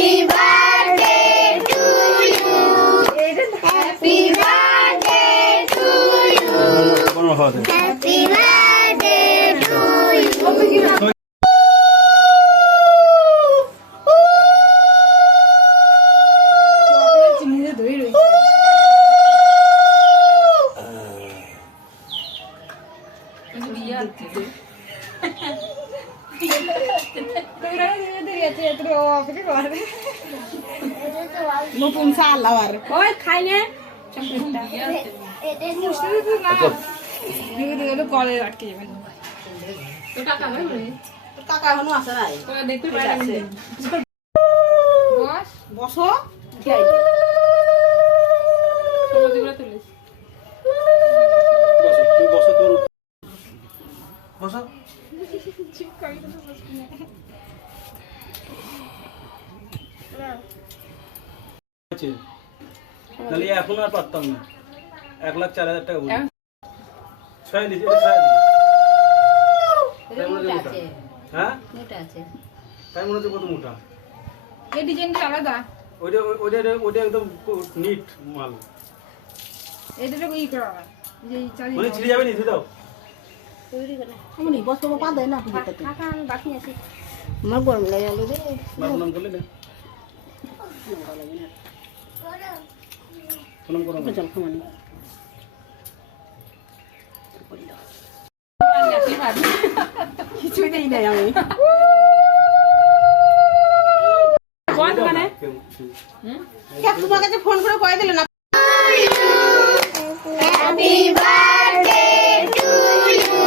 Happy birthday to you. Happy birthday to you. Happy birthday to you. নতুন চাল আবার ওই খাই না কলে রাখি টাকা এখনো আছে নাই বসো তাহলে এখন আর পারতাম না 1,04,000 টাকা বলি ছয় দিছি হ্যাঁ তাই মনে হচ্ছে কত মোটা এই ডিজাইনটা আলাদা ওইটা একদম নিট মাল এটা তো ই করা যে চালি মানে ছিড়ে যাবে নি দাও আমি বসবো পা দেয় না টাকা আমি বাকি আছে আমার গরম লাগে আলো রে নাম করলে না প্রণাম করো জল খাওয়ানি কিছুই নেই নাই আমি কোন মানে কে তোমার কাছে ফোন করে কই দিল না Happy birthday to you.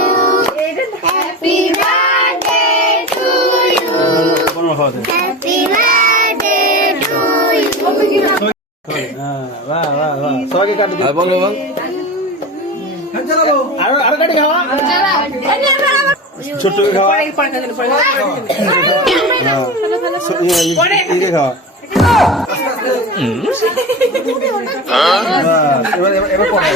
Happy birthday to you. Happy birthday to you. বাহ বাহ বাহ সবাইকে কাট দিই বলো বল আর কাটি খাওয়া ছোট করে খাওয়া পরে খাওয়া এবার পরে